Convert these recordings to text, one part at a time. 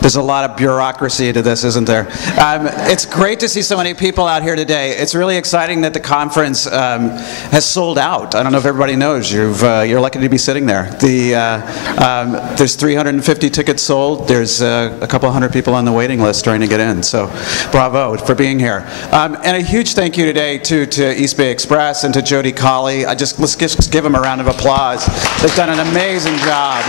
There's a lot of bureaucracy to this, isn't there? It's great to see so many people out here today. It's really exciting that the conference has sold out. I don't know if everybody knows. You're lucky to be sitting there. There's 350 tickets sold. There's a couple hundred people on the waiting list trying to get in. So bravo for being here. And a huge thank you today to East Bay Express and to Jody Colley. Let's just give them a round of applause. They've done an amazing job.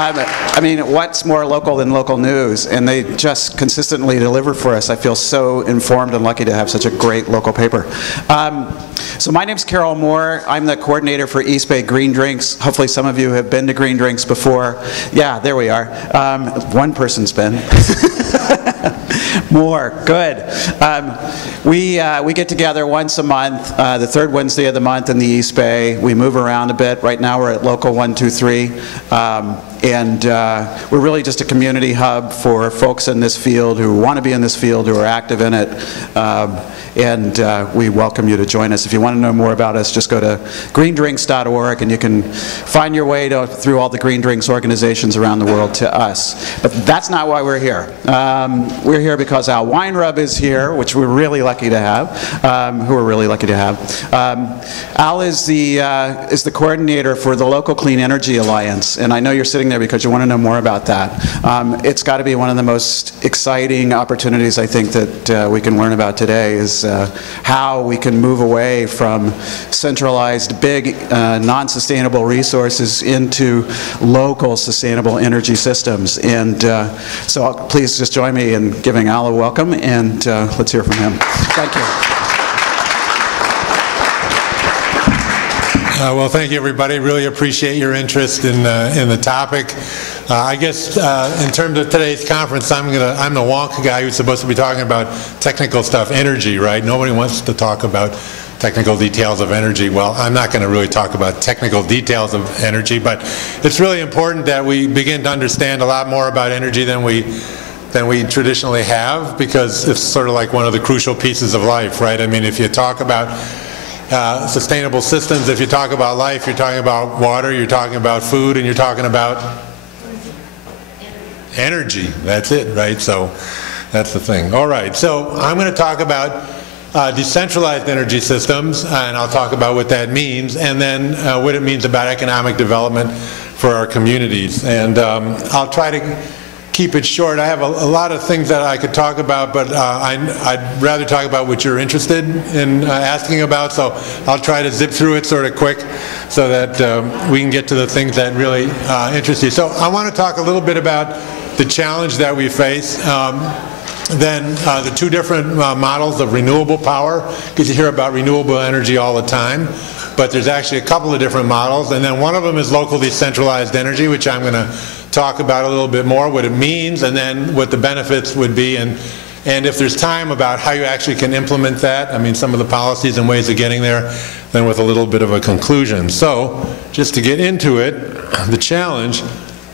I mean, what's more local than local news? And they just consistently deliver for us. I feel so informed and lucky to have such a great local paper. So my name's Carol Moore. I'm the coordinator for East Bay Green Drinks. Hopefully some of you have been to Green Drinks before. Yeah, there we are. One person's been. More, good. We get together once a month, the third Wednesday of the month in the East Bay. We move around a bit. Right now we're at Local 123. And we're really just a community hub for folks in this field who want to be in this field, who are active in it. And we welcome you to join us. If you want to know more about us, just go to greendrinks.org and you can find your way through all the Green Drinks organizations around the world to us. But that's not why we're here. We're here because Al Weinrub is here, which we're really lucky to have, Al is the coordinator for the Local Clean Energy Alliance, and I know you're sitting there because you want to know more about that. It's got to be one of the most exciting opportunities I think that we can learn about today is how we can move away from centralized big non-sustainable resources into local sustainable energy systems. And so please just join me in giving Al a welcome, and let's hear from him. Thank you. Well, thank you, everybody. Really appreciate your interest in the topic. I guess in terms of today's conference, I'm the wonk guy who's supposed to be talking about technical stuff, energy, right? Nobody wants to talk about technical details of energy. Well, I'm not going to really talk about technical details of energy, but it's really important that we begin to understand a lot more about energy than we traditionally have, because it's sort of like one of the crucial pieces of life, right? I mean, if you talk about sustainable systems, if you talk about life, you're talking about water, you're talking about food, and you're talking about energy. That's it, right? So that's the thing. All right, so I'm going to talk about decentralized energy systems, and I'll talk about what that means, and then what it means about economic development for our communities. And I'll try to keep it short. I have a lot of things that I could talk about, but I'd rather talk about what you're interested in asking about, so I'll try to zip through it sort of quick so that we can get to the things that really interest you. So I want to talk a little bit about the challenge that we face, then the two different models of renewable power, because you hear about renewable energy all the time, but there's actually a couple of different models, and then one of them is local decentralized energy, which I'm going to talk about a little bit more, what it means, and then what the benefits would be, and if there's time, about how you actually can implement that. I mean, some of the policies and ways of getting there, then with a little bit of a conclusion. So just to get into it, the challenge,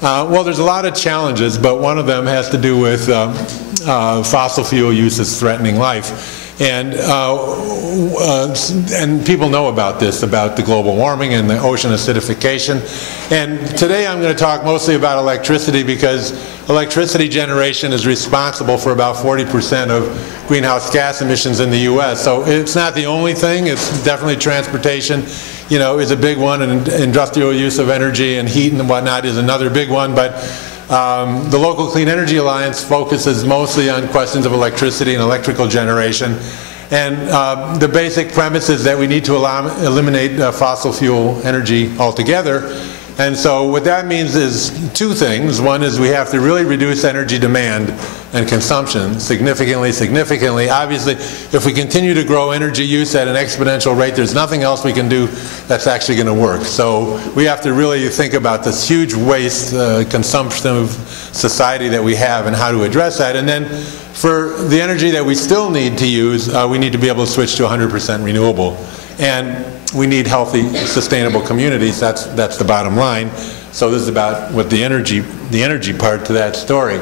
well, there's a lot of challenges, but one of them has to do with fossil fuel uses threatening life. And people know about this, about the global warming and the ocean acidification. And today I'm going to talk mostly about electricity, because electricity generation is responsible for about 40% of greenhouse gas emissions in the U.S. So it's not the only thing. It's definitely transportation, you know, is a big one, and industrial use of energy and heat and whatnot is another big one. But the Local Clean Energy Alliance focuses mostly on questions of electricity and electrical generation. And the basic premise is that we need to eliminate fossil fuel energy altogether. And so what that means is two things. One is we have to really reduce energy demand and consumption significantly. Obviously, if we continue to grow energy use at an exponential rate, there's nothing else we can do that's actually going to work. So we have to really think about this huge waste consumptive society that we have and how to address that. And then for the energy that we still need to use, we need to be able to switch to 100% renewable. And we need healthy, sustainable communities. That's the bottom line. So this is about what the energy part to that story.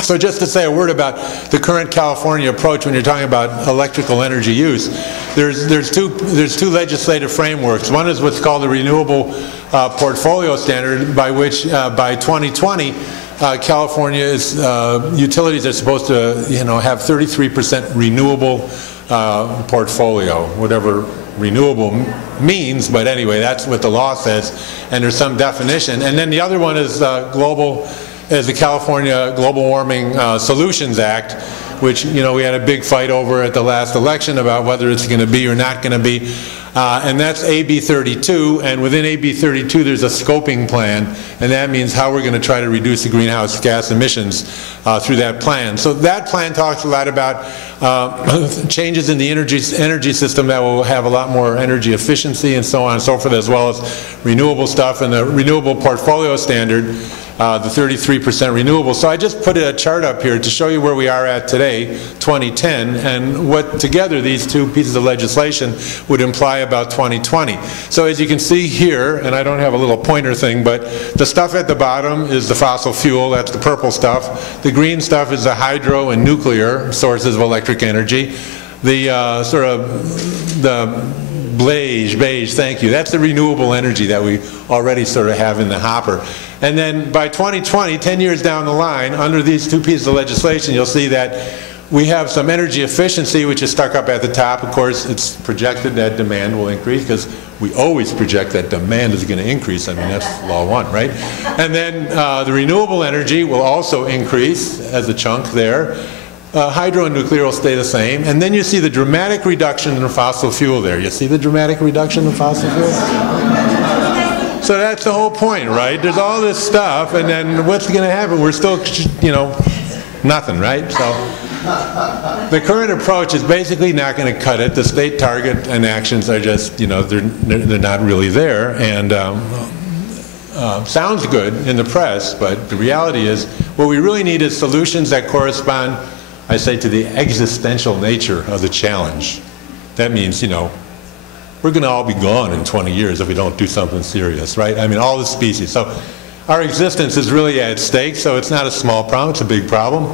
So just to say a word about the current California approach when you're talking about electrical energy use, there's two legislative frameworks. One is what's called the Renewable Portfolio Standard, by which by 2020 California's utilities are supposed to have 33% renewable portfolio, whatever renewable means, but anyway, that's what the law says, and there's some definition. And then the other one is the California Global Warming Solutions Act, which we had a big fight over at the last election about whether it's going to be or not going to be. And that's AB 32, and within AB 32 there's a scoping plan, and that means how we're going to try to reduce the greenhouse gas emissions through that plan. So that plan talks a lot about changes in the energy system that will have a lot more energy efficiency and so on and so forth, as well as renewable stuff, and the Renewable Portfolio Standard, the 33% renewable. So I just put a chart up here to show you where we are at today, 2010, and what together these two pieces of legislation would imply about 2020. So as you can see here, and I don't have a little pointer thing, but the stuff at the bottom is the fossil fuel, that's the purple stuff. The green stuff is the hydro and nuclear sources of electric energy. The sort of the beige, thank you, that's the renewable energy that we already sort of have in the hopper. And then by 2020, 10 years down the line, under these two pieces of legislation, you'll see that we have some energy efficiency, which is stuck up at the top. Of course, it's projected that demand will increase, because we always project that demand is going to increase. I mean, that's law one, right? And then the renewable energy will also increase as a chunk there. Hydro and nuclear will stay the same. And then you see the dramatic reduction in fossil fuel there. You see the dramatic reduction in fossil fuel? So that's the whole point, right? There's all this stuff, and then what's going to happen? We're still, nothing, right? So the current approach is basically not going to cut it. The state target and actions are just, they're not really there. And sounds good in the press, but the reality is what we really need is solutions that correspond, I say, to the existential nature of the challenge. That means, we're going to all be gone in 20 years if we don't do something serious, right? I mean, all the species. So our existence is really at stake, so it's not a small problem, it's a big problem.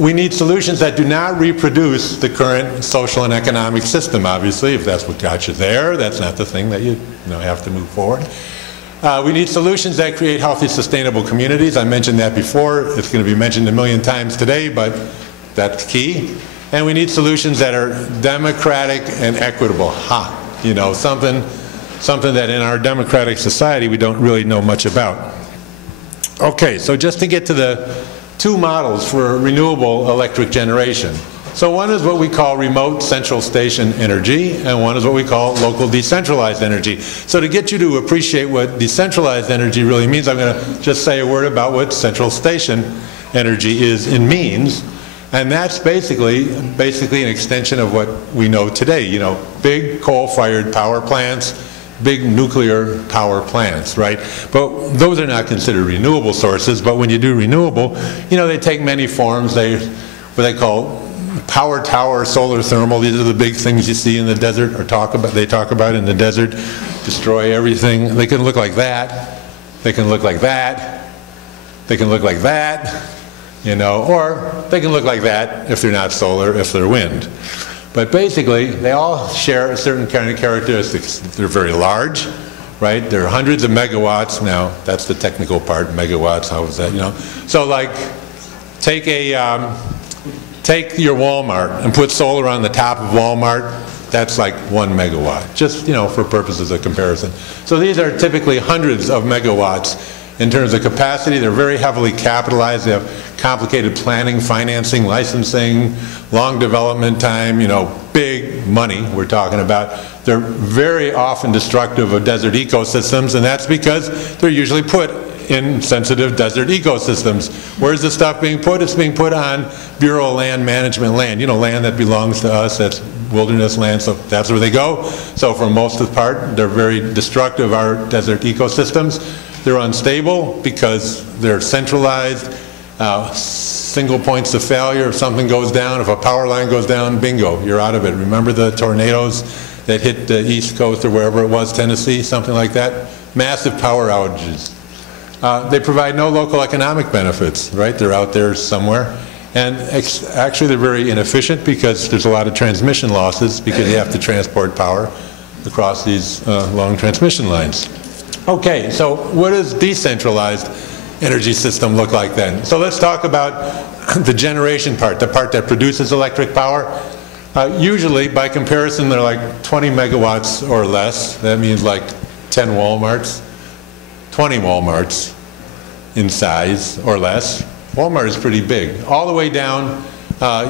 We need solutions that do not reproduce the current social and economic system, obviously. If that's what got you there, that's not the thing that you have to move forward. We need solutions that create healthy, sustainable communities. I mentioned that before. It's going to be mentioned a million times today, but that's key. And we need solutions that are democratic and equitable. Something that in our democratic society we don't really know much about. Okay, so just to get to the two models for renewable electric generation. So one is what we call remote central station energy, and one is what we call local decentralized energy. So to get you to appreciate what decentralized energy really means, I'm going to just say a word about what central station energy is and means. And that's basically an extension of what we know today. Big coal-fired power plants, big nuclear power plants, right? But those are not considered renewable sources. But when you do renewable, they take many forms. What they call power tower, solar thermal. These are the big things you see in the desert, or they talk about in the desert. Destroy everything. They can look like that. They can look like that. They can look like that. Or they can look like that if they're not solar, if they're wind. But basically, they all share a certain kind of characteristics. They're very large, right? They're hundreds of megawatts. Now, that's the technical part, megawatts, how is that, So like, take your Walmart and put solar on the top of Walmart. That's like 1 megawatt, just, for purposes of comparison. So these are typically hundreds of megawatts. In terms of capacity, they're very heavily capitalized. They have complicated planning, financing, licensing, long development time, big money we're talking about. They're very often destructive of desert ecosystems, and that's because they're usually put in sensitive desert ecosystems. Where's the stuff being put? It's being put on Bureau of Land Management land, land that belongs to us, that's wilderness land, so that's where they go. So for most of the part, they're very destructive of our desert ecosystems. They're unstable because they're centralized, single points of failure. If something goes down, if a power line goes down, bingo, you're out of it. Remember the tornadoes that hit the East Coast or wherever it was, Tennessee, something like that? Massive power outages. They provide no local economic benefits, right? They're out there somewhere. And actually they're very inefficient because there's a lot of transmission losses because you have to transport power across these long transmission lines. Okay, so what does decentralized energy system look like then? So let's talk about the generation part, the part that produces electric power. Usually, by comparison, they're like 20 megawatts or less. That means like 10 Walmarts, 20 Walmarts in size or less. Walmart is pretty big, all the way down,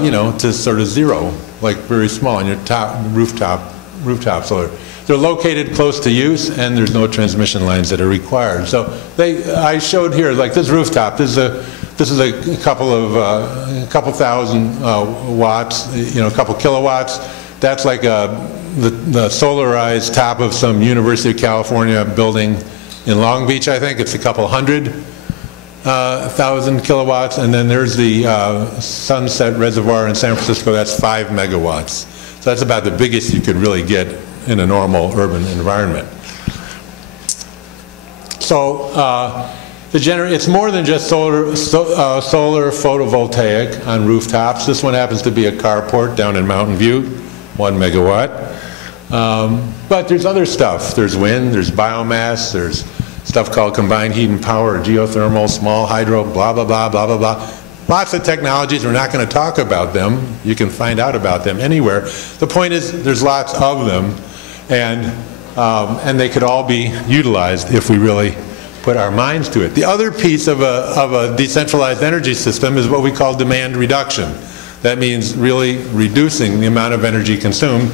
you know, to sort of zero, like very small on your top rooftop solar. They're located close to use, and there's no transmission lines that are required. So I showed here, like this rooftop. This is a couple thousand watts, you know, a couple kilowatts. That's like the solarized top of some University of California building in Long Beach, I think. It's a couple hundred thousand kilowatts, and then there's the Sunset Reservoir in San Francisco. That's 5 megawatts. So that's about the biggest you could really get in a normal urban environment. So it's more than just solar photovoltaic on rooftops. This one happens to be a carport down in Mountain View, 1 megawatt. But there's other stuff. There's wind, there's biomass, there's stuff called combined heat and power, geothermal, small hydro, blah, blah, blah, blah, blah, blah. Lots of technologies. We're not going to talk about them. You can find out about them anywhere. The point is there's lots of them, and they could all be utilized if we really put our minds to it. The other piece of a decentralized energy system is what we call demand reduction. That means really reducing the amount of energy consumed.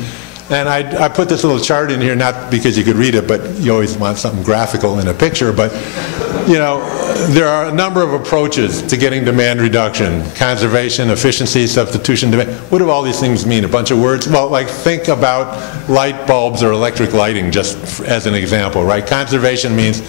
And I put this little chart in here, not because you could read it, but you always want something graphical in a picture. But, you know, there are a number of approaches to getting demand reduction. Conservation, efficiency, substitution, demand. What do all these things mean? A bunch of words? Well, like think about light bulbs or electric lighting, just as an example, right? Conservation means,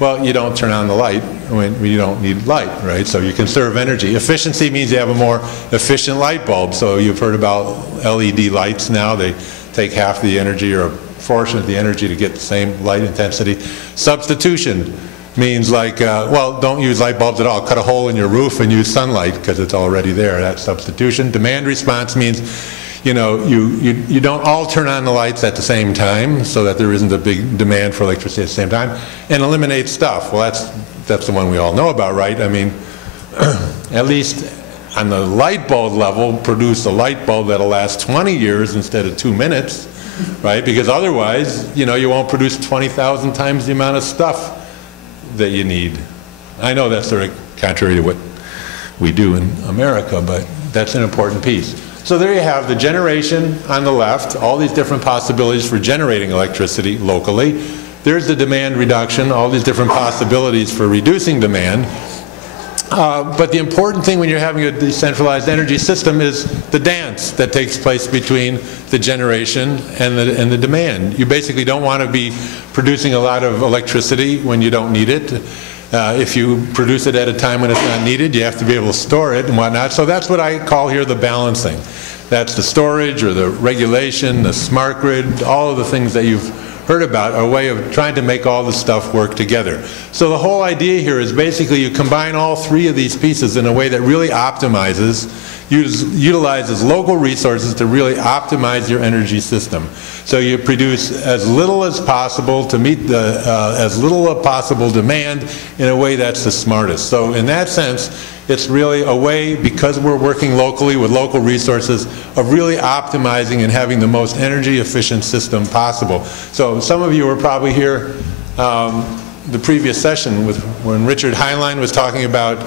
well, you don't turn on the light when you don't need light, right? So you conserve energy. Efficiency means you have a more efficient light bulb. So you've heard about LED lights now. They take half the energy or a portion of the energy to get the same light intensity. Substitution means like, well, don't use light bulbs at all. Cut a hole in your roof and use sunlight because it's already there. That's substitution. Demand response means, you know, you don't all turn on the lights at the same time so that there isn't a big demand for electricity at the same time. And eliminate stuff. Well, that's the one we all know about, right? I mean, at least on the light bulb level, produce a light bulb that'll last 20 years instead of 2 minutes, right? Because otherwise, you know, you won't produce 20,000 times the amount of stuff that you need. I know that's sort of contrary to what we do in America, but that's an important piece. So there you have the generation on the left, all these different possibilities for generating electricity locally. There's the demand reduction, all these different possibilities for reducing demand. But the important thing when you're having a decentralized energy system is the dance that takes place between the generation and the demand. You basically don't want to be producing a lot of electricity when you don't need it. If you produce it at a time when it's not needed, you have to be able to store it and whatnot. So that's what I call here the balancing. That's the storage or the regulation, the smart grid, all of the things that you've heard about, a way of trying to make all this stuff work together. So the whole idea here is basically you combine all three of these pieces in a way that really optimizes, utilizes local resources to really optimize your energy system. So you produce as little as possible to meet the as little as possible demand in a way that's the smartest. So in that sense, it's really a way, because we're working locally with local resources, of really optimizing and having the most energy efficient system possible. So some of you were probably here the previous session when Richard Heinlein was talking about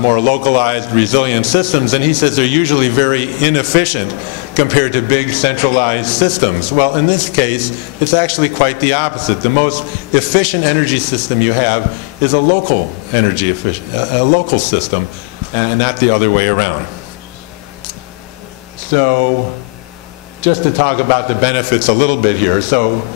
more localized, resilient systems, and he says they're usually very inefficient compared to big centralized systems. Well, in this case, it's actually quite the opposite. The most efficient energy system you have is a local energy a local system, and not the other way around. So, just to talk about the benefits a little bit here. So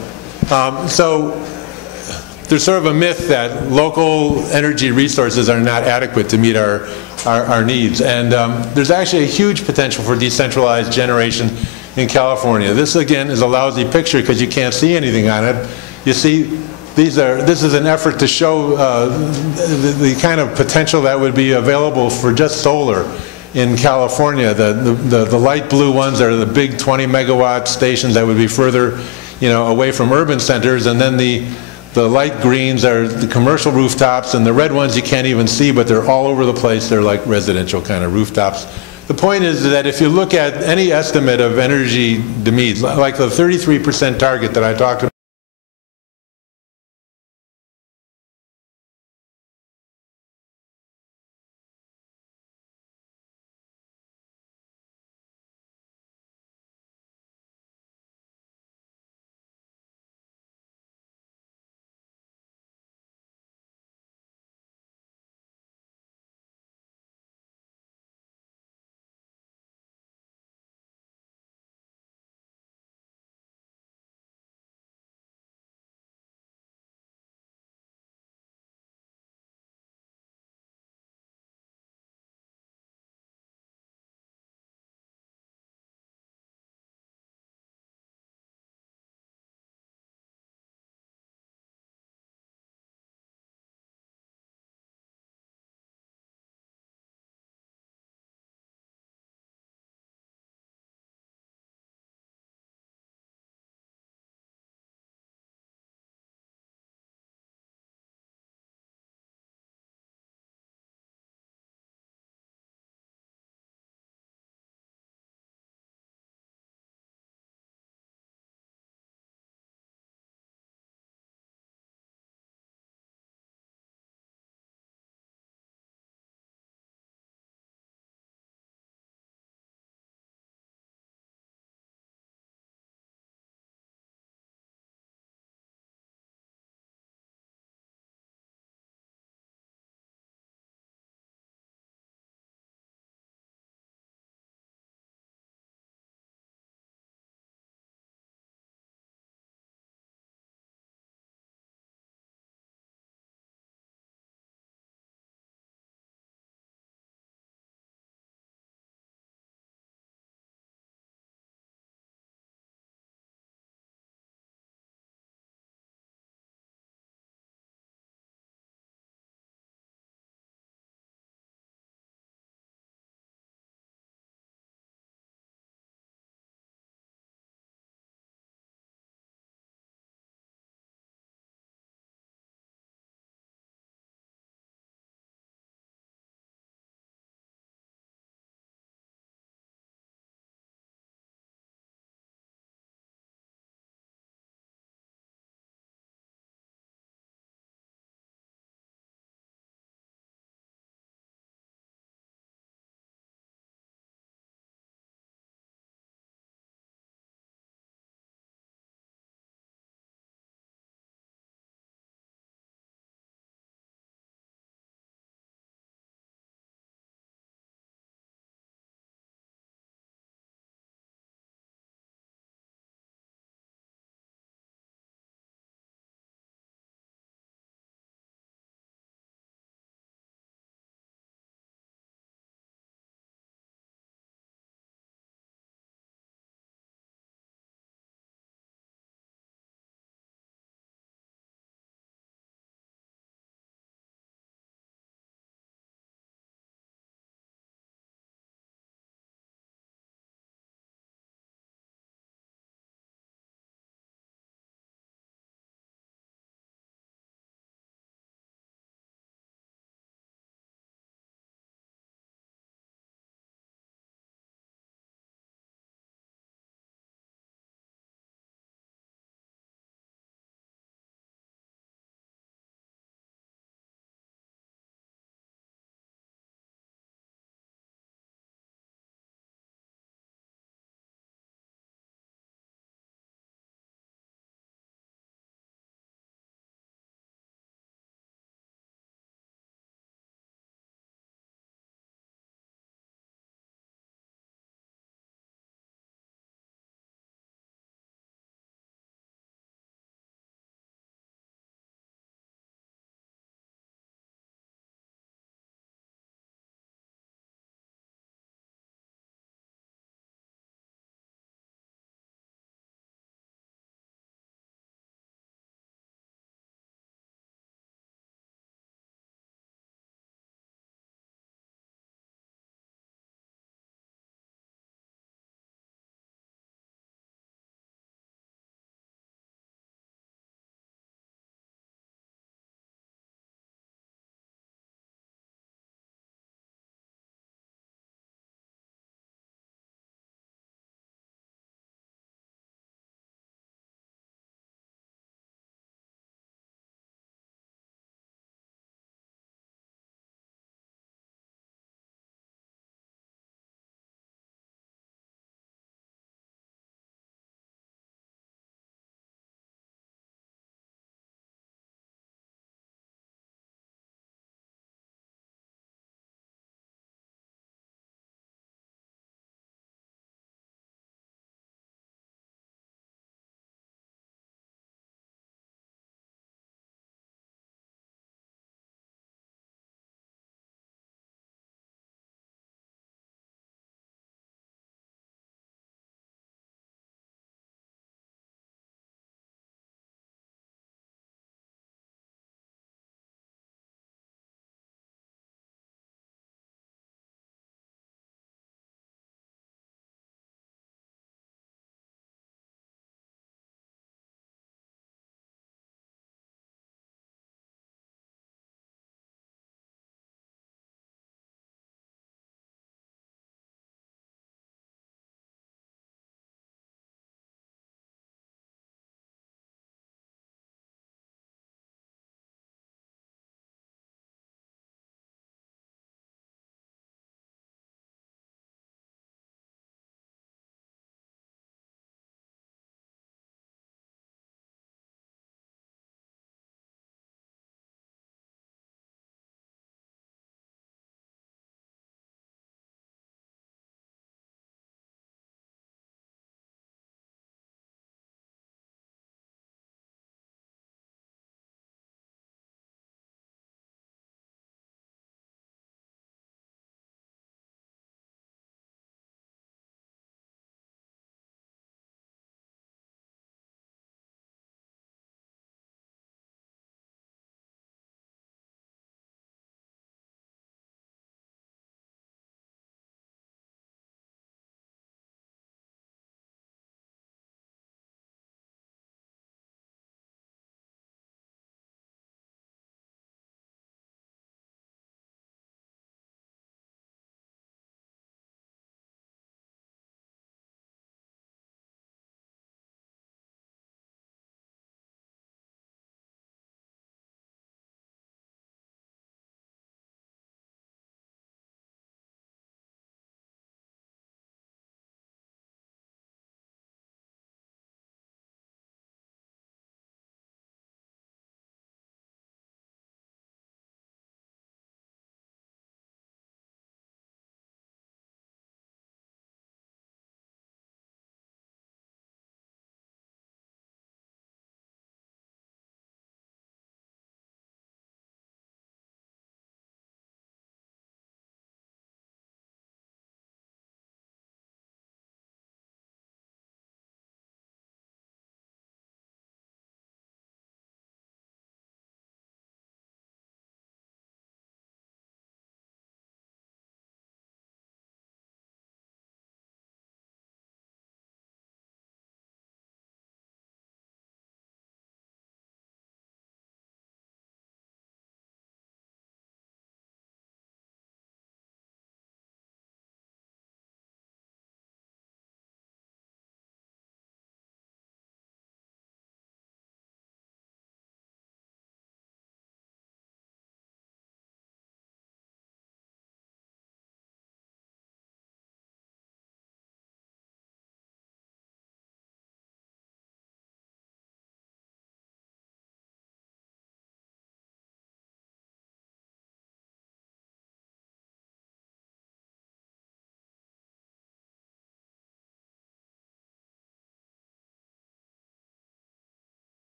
there's sort of a myth that local energy resources are not adequate to meet our needs. And there's actually a huge potential for decentralized generation in California. This, again, is a lousy picture because you can't see anything on it. You see this is an effort to show the kind of potential that would be available for just solar in California. The light blue ones are the big 20 megawatt stations that would be further, away from urban centers, and then the light greens are the commercial rooftops, and the red ones you can't even see, but they're all over the place. They're like residential kind of rooftops. The point is that if you look at any estimate of energy needs, like the 33% target that I talked about,